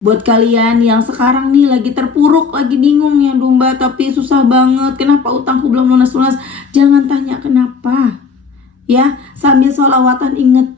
Buat kalian yang sekarang nih lagi terpuruk, lagi bingung ya domba, tapi susah banget, kenapa utangku belum lunas-lunas? Jangan tanya kenapa. Ya, sambil sholawatan inget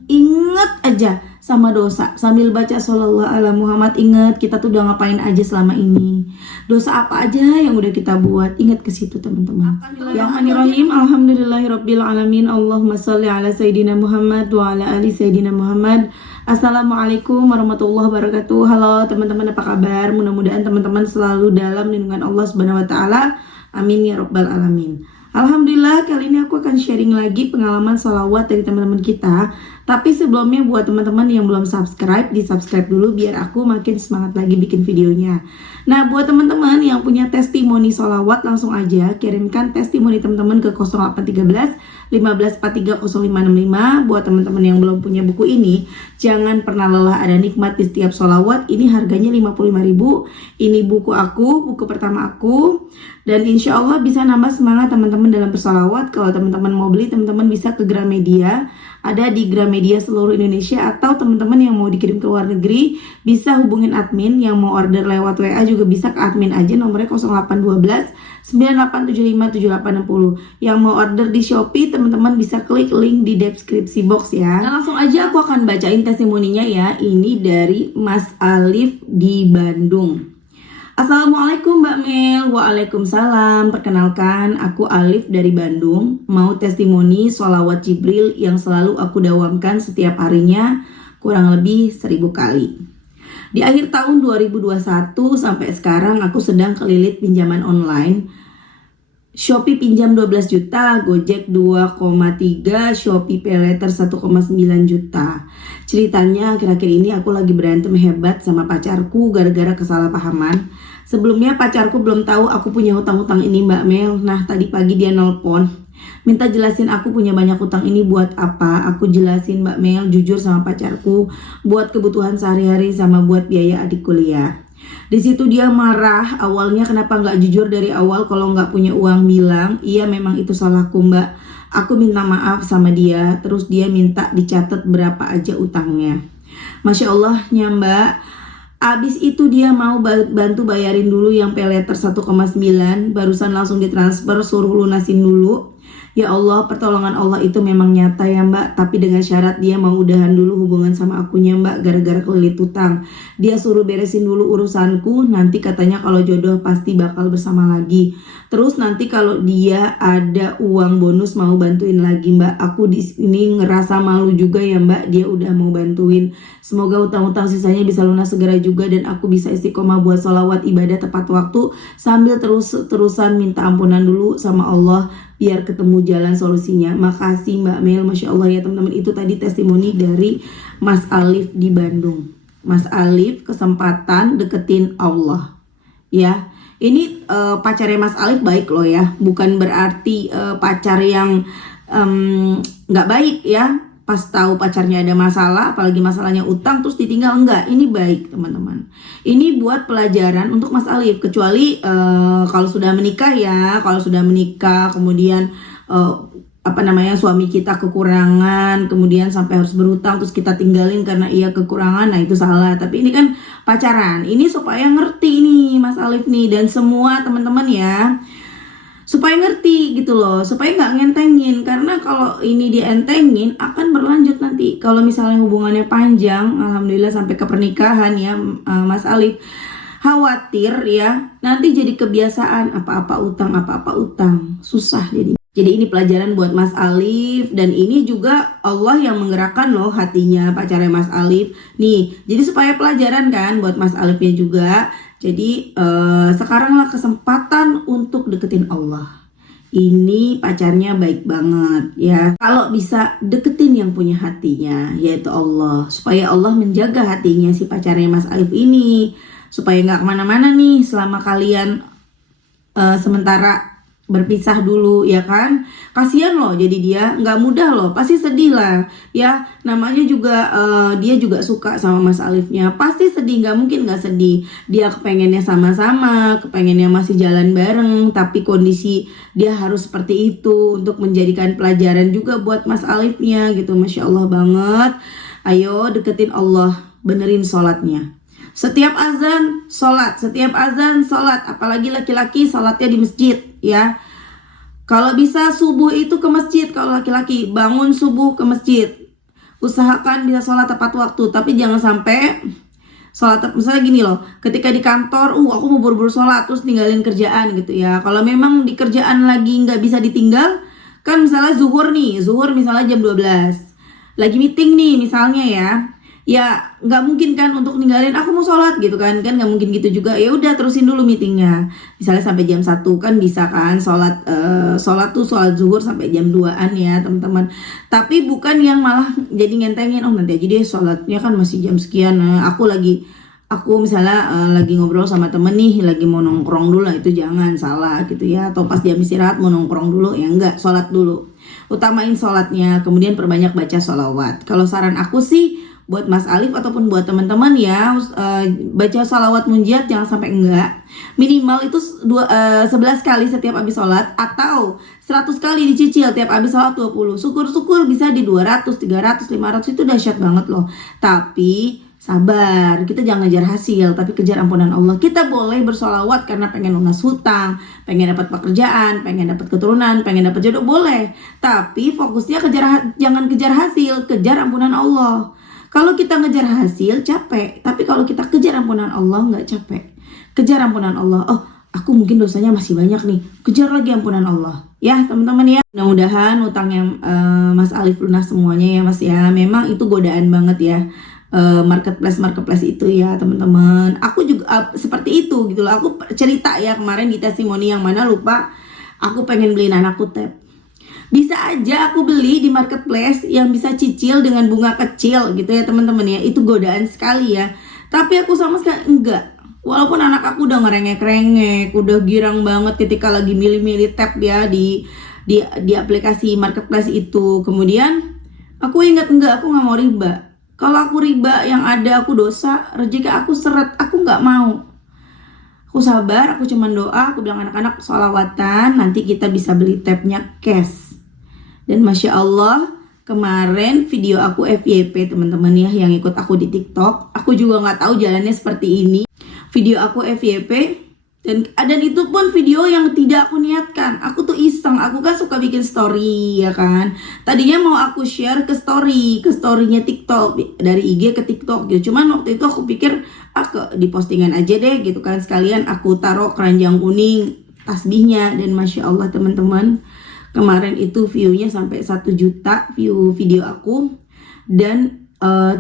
aja sama dosa. Sambil baca shollallahu ala Muhammad, inget kita tuh udah ngapain aja selama ini. Dosa apa aja yang udah kita buat, inget ke situ teman-teman. Bismillahirrahmanirrahim. Alhamdulillahirabbil alamin. Allahumma sholli ala sayidina Muhammad wa ala ali sayidina Muhammad. Assalamualaikum warahmatullahi wabarakatuh. Halo teman-teman, apa kabar? Mudah-mudahan teman-teman selalu dalam lindungan Allah Subhanahu wa taala. Amin ya rabbal alamin. Alhamdulillah, kali ini aku akan sharing lagi pengalaman sholawat dari teman-teman kita. Tapi sebelumnya buat teman-teman yang belum subscribe, di subscribe dulu biar aku makin semangat lagi bikin videonya. Nah, buat teman-teman yang punya testimoni sholawat, langsung aja kirimkan testimoni teman-teman ke 0813 1543 0565. Buat teman-teman yang belum punya buku ini, jangan pernah lelah ada nikmat di setiap sholawat. Ini harganya 55.000. Ini buku aku, buku pertama aku. Dan insya Allah bisa nambah semangat teman-teman dalam bersolawat. Kalau teman-teman mau beli, teman-teman bisa ke Gramedia. Ada di Gramedia seluruh Indonesia. Atau teman-teman yang mau dikirim ke luar negeri, bisa hubungin admin. Yang mau order lewat WA juga bisa ke admin aja. Nomornya 0812 98757860. Yang mau order di Shopee, teman-teman bisa klik link di deskripsi box ya. Nah, langsung aja aku akan bacain testimoninya ya. Ini dari Mas Alif di Bandung. Assalamualaikum Mbak Mel. Waalaikumsalam. Perkenalkan, aku Alif dari Bandung. Mau testimoni sholawat Jibril yang selalu aku dawamkan setiap harinya, kurang lebih 1000 kali. Di akhir tahun 2021 sampai sekarang aku sedang kelilit pinjaman online. Shopee pinjam 12 juta, Gojek 2,3, Shopee Paylater 1,9 juta. Ceritanya akhir-akhir ini aku lagi berantem hebat sama pacarku gara-gara kesalahpahaman. Sebelumnya pacarku belum tahu aku punya hutang-hutang ini Mbak Mel. Nah, tadi pagi dia nelpon, minta jelasin aku punya banyak hutang ini buat apa. Aku jelasin Mbak Mel jujur sama pacarku, buat kebutuhan sehari-hari sama buat biaya adik kuliah. Di situ dia marah. Awalnya kenapa nggak jujur dari awal kalau nggak punya uang, bilang iya memang itu salahku Mbak. Aku minta maaf sama dia. Terus dia minta dicatat berapa aja utangnya. Masya Allahnya Mbak. Abis itu dia mau bantu bayarin dulu yang paylater 1,9. Barusan langsung ditransfer, suruh lunasin dulu. Ya Allah, pertolongan Allah itu memang nyata ya Mbak. Tapi dengan syarat dia mau udahan dulu hubungan sama akunya Mbak, gara-gara kelilit utang. Dia suruh beresin dulu urusanku. Nanti katanya kalau jodoh pasti bakal bersama lagi. Terus nanti kalau dia ada uang bonus mau bantuin lagi Mbak. Aku di sini ngerasa malu juga ya Mbak, dia udah mau bantuin. Semoga utang-utang sisanya bisa lunas segera juga dan aku bisa istiqomah buat sholawat ibadah tepat waktu sambil terusan minta ampunan dulu sama Allah biar ketemu jalan solusinya. Makasih Mbak Mel. Masya Allah ya teman-teman, itu tadi testimoni dari Mas Alif di Bandung. Mas Alif kesempatan deketin Allah ya. Ini pacarnya Mas Alif baik loh ya, bukan berarti pacar yang nggak baik ya. Pas tahu pacarnya ada masalah, apalagi masalahnya utang terus ditinggal, enggak. Ini baik teman-teman. Ini buat pelajaran untuk Mas Alif. Kecuali kalau sudah menikah ya, kalau sudah menikah kemudian suami kita kekurangan, kemudian sampai harus berhutang terus kita tinggalin karena ia kekurangan, nah itu salah. Tapi ini kan pacaran, ini supaya ngerti nih Mas Alif nih dan semua teman-teman ya, supaya ngerti gitu loh, supaya nggak ngentengin. Karena kalau ini dientengin akan berlanjut nanti. Kalau misalnya hubungannya panjang, alhamdulillah sampai ke pernikahan ya Mas Alif, khawatir ya nanti jadi kebiasaan apa-apa utang, susah jadi. Jadi ini pelajaran buat Mas Alif. Dan ini juga Allah yang menggerakkan loh hatinya pacarnya Mas Alif. Nih, jadi supaya pelajaran kan buat Mas Alifnya juga. Jadi sekaranglah kesempatan untuk deketin Allah. Ini pacarnya baik banget ya. Kalau bisa deketin yang punya hatinya, yaitu Allah. Supaya Allah menjaga hatinya si pacarnya Mas Alif ini. Supaya gak kemana-mana nih selama kalian sementara berpisah dulu ya kan. Kasian loh, jadi dia nggak mudah loh, pasti sedih lah ya. Namanya juga dia juga suka sama Mas Alifnya, pasti sedih, nggak mungkin nggak sedih. Dia kepengennya sama-sama, kepengennya masih jalan bareng, tapi kondisi dia harus seperti itu untuk menjadikan pelajaran juga buat Mas Alifnya gitu. Masya Allah banget. Ayo deketin Allah, benerin sholatnya. Setiap azan sholat, setiap azan sholat, apalagi laki-laki sholatnya di masjid ya. Kalau bisa subuh itu ke masjid, kalau laki-laki bangun subuh ke masjid. Usahakan bisa sholat tepat waktu, tapi jangan sampai sholat, misalnya gini loh, ketika di kantor, aku mau buru-buru sholat terus tinggalin kerjaan gitu ya. Kalau memang di kerjaan lagi nggak bisa ditinggal, kan misalnya zuhur misalnya jam 12, lagi meeting nih misalnya ya nggak mungkin kan untuk ninggalin aku mau sholat gitu kan nggak mungkin gitu juga. Ya udah terusin dulu meetingnya, misalnya sampai jam 1 kan bisa kan sholat sholat zuhur sampai jam 2-an ya teman-teman. Tapi bukan yang malah jadi ngentengin, nanti aja deh sholatnya kan masih jam sekian, aku misalnya lagi ngobrol sama temen nih, lagi mau nongkrong dulu, itu jangan, salah gitu ya. Atau pas jam istirahat mau nongkrong dulu, ya enggak, sholat dulu, utamain sholatnya, kemudian perbanyak baca sholawat. Kalau saran aku sih buat Mas Alif ataupun buat teman-teman ya, baca sholawat munjiat jangan sampai enggak. Minimal itu 11 kali setiap habis sholat, atau 100 kali dicicil tiap habis sholat 20. Syukur-syukur bisa di 200, 300, 500, itu dahsyat banget loh. Tapi sabar, kita jangan ngejar hasil, tapi kejar ampunan Allah. Kita boleh bersolawat karena pengen lunas hutang, pengen dapat pekerjaan, pengen dapat keturunan, pengen dapat jodoh, boleh. Tapi fokusnya jangan kejar hasil, kejar ampunan Allah. Kalau kita ngejar hasil capek, tapi kalau kita kejar ampunan Allah nggak capek. Kejar ampunan Allah. Aku mungkin dosanya masih banyak nih, kejar lagi ampunan Allah. Ya teman-teman ya, mudah-mudahan utangnya Mas Alif lunas semuanya ya Mas ya. Memang itu godaan banget ya. Marketplace itu ya teman-teman. Aku juga seperti itu gitu loh. Aku cerita ya kemarin di testimoni yang mana lupa, aku pengen beliin anakku tab. Bisa aja aku beli di marketplace yang bisa cicil dengan bunga kecil gitu ya teman-teman ya. Itu godaan sekali ya. Tapi aku sama sekali enggak. Walaupun anak aku udah ngerengek-rengek, udah girang banget ketika lagi milih-milih tab ya di aplikasi marketplace itu. Kemudian aku ingat, enggak, aku nggak mau riba. Kalau aku riba yang ada aku dosa, rezeki aku seret, aku nggak mau. Aku sabar, aku cuma doa, aku bilang anak-anak sholawatan, nanti kita bisa beli tabnya cash. Dan Masya Allah, kemarin video aku FYP teman-teman ya, yang ikut aku di TikTok, aku juga nggak tahu jalannya seperti ini. Video aku FYP, dan itu pun video yang tidak aku niatkan. Aku tuh iseng, aku kan suka bikin story ya kan. Tadinya mau aku share ke storynya TikTok, dari IG ke TikTok gitu. Cuman waktu itu aku pikir di postingan aja deh gitu kan. Sekalian aku taruh keranjang kuning tasbihnya. Dan Masya Allah teman-teman, kemarin itu viewnya sampai 1 juta view video aku. Dan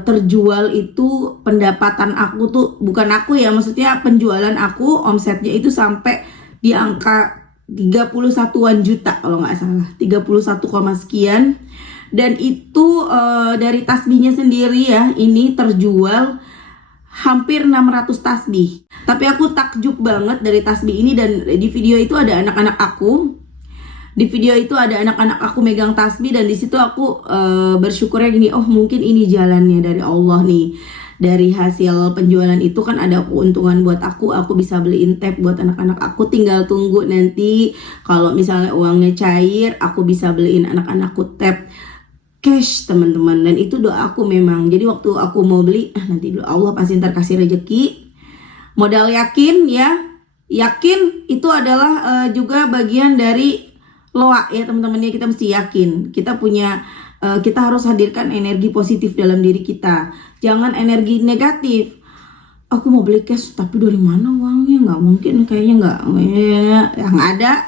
terjual itu, pendapatan aku tuh, bukan aku ya, maksudnya penjualan aku, omsetnya itu sampai di angka 31-an juta kalau nggak salah, 31, sekian. Dan itu dari tasbihnya sendiri ya, ini terjual hampir 600 tasbih. Tapi aku takjub banget dari tasbih ini. Dan di video itu ada anak-anak aku. Di video itu ada anak-anak aku megang tasbih, dan di situ aku bersyukurnya gini, mungkin ini jalannya dari Allah nih. Dari hasil penjualan itu kan ada keuntungan buat aku bisa beliin tab buat anak-anak aku. Tinggal tunggu nanti kalau misalnya uangnya cair, aku bisa beliin anak-anakku tab cash teman-teman. Dan itu doa aku memang. Jadi waktu aku mau beli, nanti dulu Allah pasti ntar kasih rezeki. Modal yakin ya, yakin itu adalah juga bagian dari loa ya teman-teman ya. Kita mesti yakin, kita harus hadirkan energi positif dalam diri kita, jangan energi negatif. Aku mau beli cash tapi dari mana uangnya, nggak mungkin, kayaknya nggak, yang ada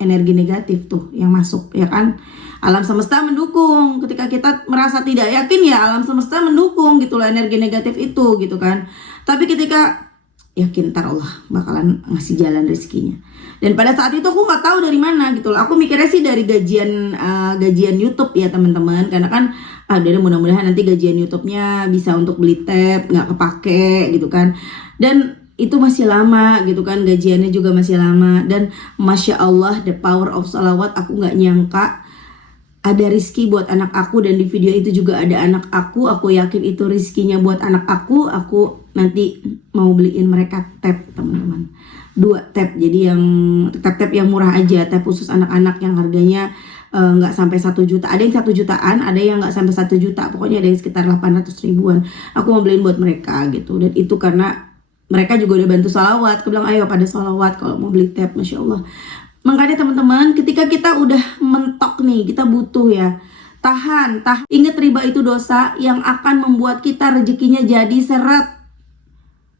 energi negatif tuh yang masuk ya kan. Alam semesta mendukung. Ketika kita merasa tidak yakin ya alam semesta mendukung gitu loh energi negatif itu gitu kan. Tapi ketika yakin, ntar Allah bakalan ngasih jalan rezekinya. Dan pada saat itu aku nggak tahu dari mana gitu loh. Aku mikirnya sih dari gajian YouTube ya teman-teman. Karena kan dari mudah-mudahan nanti gajian YouTube-nya bisa untuk beli tab, nggak kepake gitu kan. Dan itu masih lama gitu kan, gajiannya juga masih lama. Dan Masya Allah, the power of salawat, aku nggak nyangka ada rizki buat anak aku. Dan di video itu juga ada anak aku yakin itu rizkinya buat anak aku nanti mau beliin mereka tab teman-teman, 2 tab. Jadi yang tab yang murah aja, tab khusus anak-anak yang harganya nggak sampai 1 juta, ada yang 1 jutaan, ada yang nggak sampai 1 juta, pokoknya ada yang sekitar 800 ribuan. Aku mau beliin buat mereka gitu, dan itu karena mereka juga udah bantu sholawat. Aku bilang ayo pada sholawat kalau mau beli tab, Masya Allah. Makanya teman-teman, ketika kita udah mentok nih, kita butuh ya, tahan. Ingat, riba itu dosa yang akan membuat kita rezekinya jadi seret.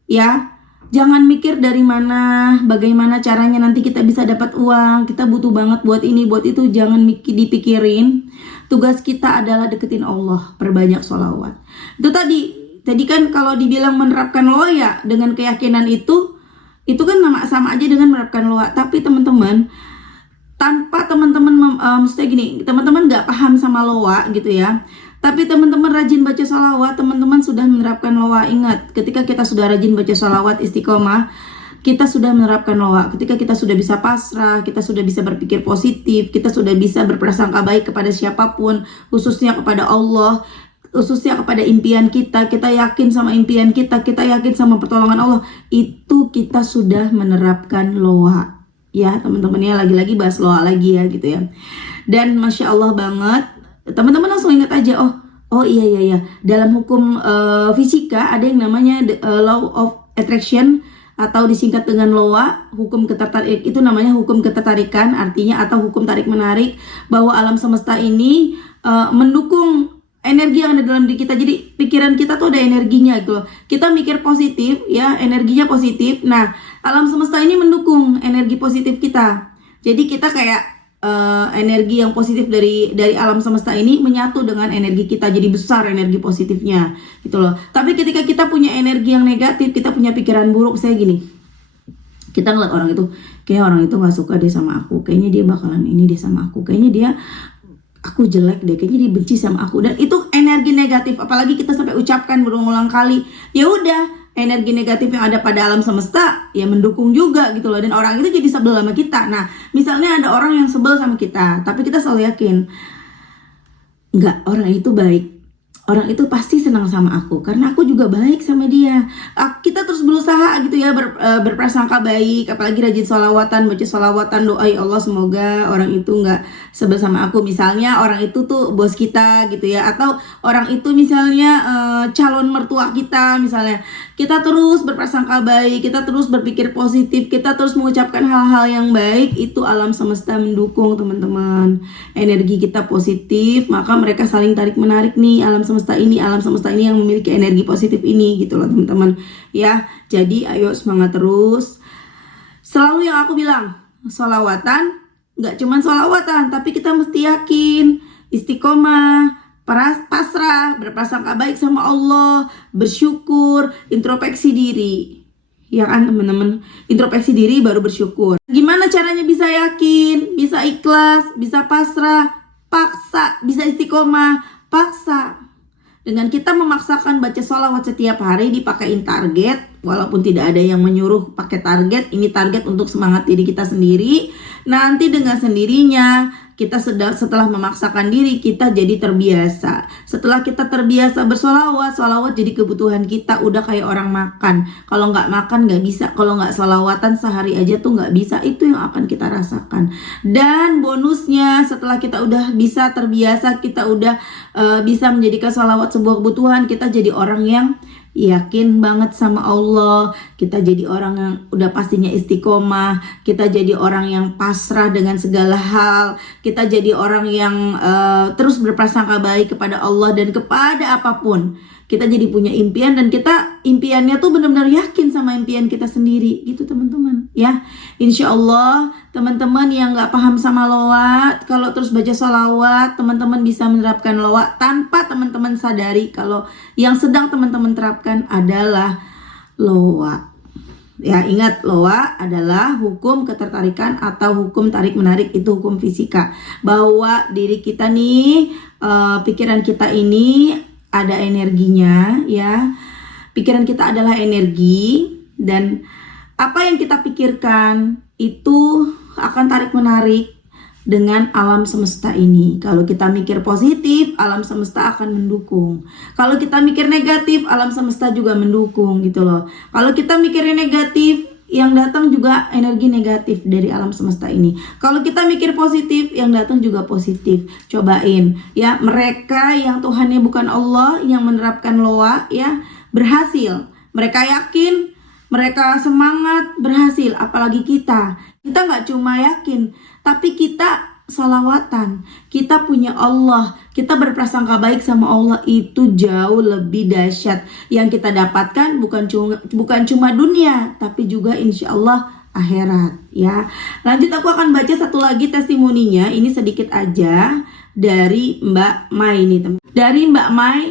Ya, jangan mikir dari mana, bagaimana caranya nanti kita bisa dapat uang. Kita butuh banget buat ini, buat itu. Jangan dipikirin. Tugas kita adalah deketin Allah, perbanyak sholawat. Itu tadi kan kalau dibilang menerapkan loya dengan keyakinan itu kan sama aja dengan menerapkan loa. Tapi teman-teman, tanpa teman-teman maksudnya gini, teman-teman nggak paham sama loa gitu ya, tapi teman-teman rajin baca sholawat, teman-teman sudah menerapkan loa. Ingat, ketika kita sudah rajin baca sholawat istiqomah, kita sudah menerapkan loa. Ketika kita sudah bisa pasrah, kita sudah bisa berpikir positif, kita sudah bisa berprasangka baik kepada siapapun, khususnya kepada Allah, khususnya kepada impian kita yakin sama impian kita yakin sama pertolongan Allah, itu kita sudah menerapkan loa. Ya teman-teman, ya lagi-lagi bahas loa lagi ya gitu ya. Dan Masya Allah banget, teman-teman langsung ingat aja, oh iya, dalam hukum fisika ada yang namanya law of attraction, atau disingkat dengan LOA, hukum ketertarik. Itu namanya hukum ketertarikan, artinya atau hukum tarik menarik, bahwa alam semesta ini mendukung energi yang ada dalam diri kita. Jadi pikiran kita tuh ada energinya gitu loh. Kita mikir positif ya, energinya positif. Nah, alam semesta ini mendukung energi positif kita. Jadi kita kayak energi yang positif dari alam semesta ini menyatu dengan energi kita, jadi besar energi positifnya gitu loh. Tapi ketika kita punya energi yang negatif, kita punya pikiran buruk, saya gini, kita ngeliat orang itu, kayak orang itu nggak suka deh sama aku, kayaknya dia bakalan ini deh sama aku, kayaknya aku jelek deh, kayaknya dia benci sama aku, dan itu energi negatif. Apalagi kita sampai ucapkan berulang-ulang kali, ya udah, energi negatif yang ada pada alam semesta ya mendukung juga gitu loh, dan orang itu jadi sebel sama kita. Nah, misalnya ada orang yang sebel sama kita, tapi kita selalu yakin enggak, orang itu baik, orang itu pasti senang sama aku karena aku juga baik sama dia. Kita terus berusaha gitu ya, berprasangka baik, apalagi rajin sholawatan, baca sholawatan, doa ya Allah semoga orang itu nggak sebel sama aku. Misalnya orang itu tuh bos kita gitu ya, atau orang itu misalnya calon mertua kita misalnya. Kita terus berprasangka baik, kita terus berpikir positif, kita terus mengucapkan hal-hal yang baik, itu alam semesta mendukung teman-teman. Energi kita positif, maka mereka saling tarik menarik nih, alam semesta ini yang memiliki energi positif ini gitu loh teman-teman ya. Jadi ayo semangat terus. Selalu yang aku bilang, sholawatan nggak cuma sholawatan, tapi kita mesti yakin, istiqomah, pasrah, berprasangka baik sama Allah, bersyukur, introspeksi diri. Ya kan teman-teman, introspeksi diri baru bersyukur. Gimana caranya bisa yakin, bisa ikhlas, bisa pasrah? Paksa. Bisa istiqomah? Paksa. Dengan kita memaksakan baca sholawat setiap hari, dipakein target, walaupun tidak ada yang menyuruh pakai target, ini target untuk semangat diri kita sendiri. Nanti dengan sendirinya kita setelah memaksakan diri, kita jadi terbiasa. Setelah kita terbiasa bersolawat, solawat jadi kebutuhan kita, udah kayak orang makan. Kalau nggak makan nggak bisa, kalau nggak solawatan sehari aja tuh nggak bisa. Itu yang akan kita rasakan. Dan bonusnya, setelah kita udah bisa terbiasa, kita udah bisa menjadikan solawat sebuah kebutuhan, kita jadi orang yang yakin banget sama Allah, kita jadi orang yang udah pastinya istiqomah, kita jadi orang yang pasrah dengan segala hal, kita jadi orang yang terus berprasangka baik kepada Allah dan kepada apapun. Kita jadi punya impian, dan kita impiannya tuh benar-benar yakin sama impian kita sendiri gitu teman-teman ya. Insya Allah teman-teman yang nggak paham sama loa, kalau terus baca sholawat, teman-teman bisa menerapkan loa tanpa teman-teman sadari kalau yang sedang teman-teman terapkan adalah loa. Ya ingat, loa adalah hukum ketertarikan atau hukum tarik menarik, itu hukum fisika, bahwa diri kita nih, pikiran kita ini ada energinya ya. Pikiran kita adalah energi, dan apa yang kita pikirkan itu akan tarik menarik dengan alam semesta ini. Kalau kita mikir positif, alam semesta akan mendukung. Kalau kita mikir negatif, alam semesta juga mendukung gitu loh. Kalau kita mikirnya negatif, yang datang juga energi negatif dari alam semesta ini. Kalau kita mikir positif, yang datang juga positif. Cobain ya, mereka yang Tuhannya bukan Allah, yang menerapkan loa ya, berhasil. Mereka yakin, mereka semangat, berhasil. Apalagi kita nggak cuma yakin, tapi kita salawatan, kita punya Allah, kita berprasangka baik sama Allah, itu jauh lebih dahsyat. Yang kita dapatkan bukan cuma dunia, tapi juga insya Allah akhirat ya. Lanjut, aku akan baca satu lagi testimoninya. Ini sedikit aja dari Mbak Mai nih, teman. Dari Mbak Mai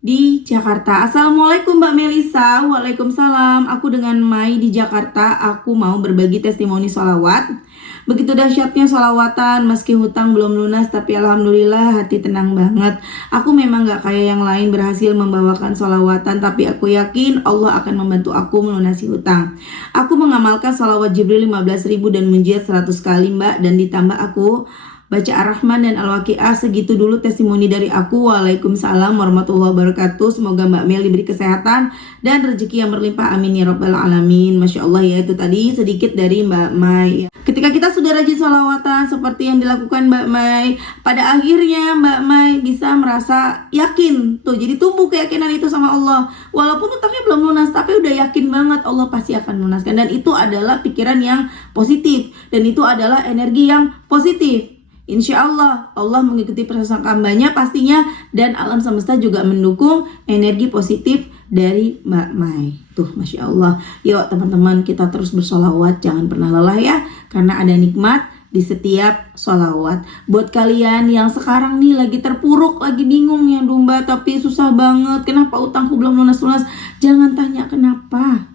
di Jakarta. Assalamualaikum Mbak Melisa. Waalaikumsalam. Aku dengan Mai di Jakarta. Aku mau berbagi testimoni sholawat. Begitu dahsyatnya sholawatan, meski hutang belum lunas, tapi alhamdulillah hati tenang banget. Aku memang gak kayak yang lain berhasil membawakan sholawatan, tapi aku yakin Allah akan membantu aku melunasi hutang. Aku mengamalkan sholawat Jibril 15.000 dan munjiat 100 kali Mbak, dan ditambah aku baca Ar-Rahman dan Al-Waqi'ah. Segitu dulu testimoni dari aku. Waalaikumsalam warahmatullahi wabarakatuh. Semoga Mbak Mel diberi kesehatan dan rezeki yang berlimpah, amin ya rabbal alamin. Masya Allah ya, itu tadi sedikit dari Mbak Mai. Ketika kita sudah rajin sholawatan seperti yang dilakukan Mbak Mai, pada akhirnya Mbak Mai bisa merasa yakin tuh, jadi tumbuh keyakinan itu sama Allah. Walaupun utangnya belum lunas, tapi udah yakin banget Allah pasti akan lunaskan. Dan itu adalah pikiran yang positif, dan itu adalah energi yang positif. Insya Allah, Allah mengikuti prasangka mbaknya pastinya, dan alam semesta juga mendukung energi positif dari Mbak Mai. Tuh, Masya Allah. Yuk teman-teman, kita terus bersolawat, jangan pernah lelah ya, karena ada nikmat di setiap solawat. Buat kalian yang sekarang nih lagi terpuruk, lagi bingung ya domba, tapi susah banget, kenapa utangku belum lunas-lunas, jangan tanya kenapa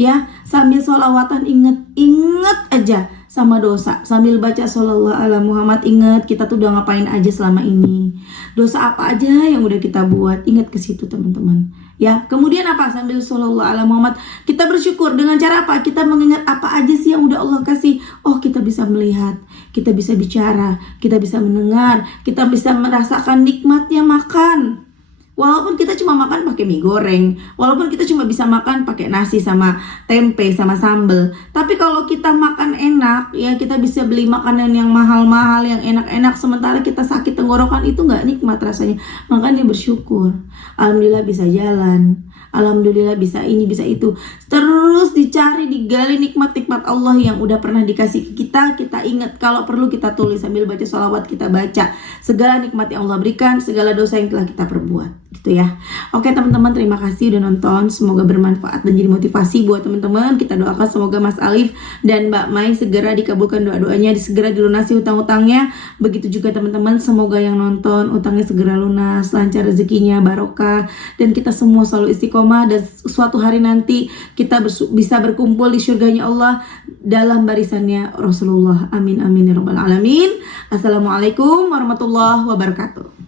ya, sambil solawatan inget aja sama dosa, sambil baca shollallahu ala Muhammad, ingat kita tuh udah ngapain aja selama ini, dosa apa aja yang udah kita buat, ingat ke situ teman-teman ya. Kemudian apa? Sambil shollallahu ala Muhammad kita bersyukur dengan cara apa? Kita mengingat apa aja sih yang udah Allah kasih. Oh, kita bisa melihat, kita bisa bicara, kita bisa mendengar, kita bisa merasakan nikmatnya makan. Walaupun kita cuma makan pakai mie goreng, walaupun kita cuma bisa makan pakai nasi sama tempe sama sambal, tapi kalau kita makan enak ya, kita bisa beli makanan yang mahal-mahal, yang enak-enak, sementara kita sakit tenggorokan, itu nggak nikmat rasanya. Makanya bersyukur, alhamdulillah bisa jalan, alhamdulillah bisa ini bisa itu. Terus dicari, digali nikmat-nikmat Allah yang udah pernah dikasih ke kita. Kita ingat, kalau perlu kita tulis sambil baca sholawat, kita baca segala nikmat yang Allah berikan, segala dosa yang telah kita perbuat gitu ya. Oke teman-teman, terima kasih udah nonton, semoga bermanfaat dan jadi motivasi buat teman-teman. Kita doakan semoga Mas Alif dan Mbak Mai segera dikabulkan doa-doanya, segera dilunasi hutang-hutangnya. Begitu juga teman-teman, semoga yang nonton utangnya segera lunas, lancar rezekinya, barokah, dan kita semua selalu istiqomah, dan suatu hari nanti kita bisa berkumpul di surganya Allah dalam barisannya Rasulullah. Amin amin ya rabbal alamin. Assalamualaikum warahmatullahi wabarakatuh.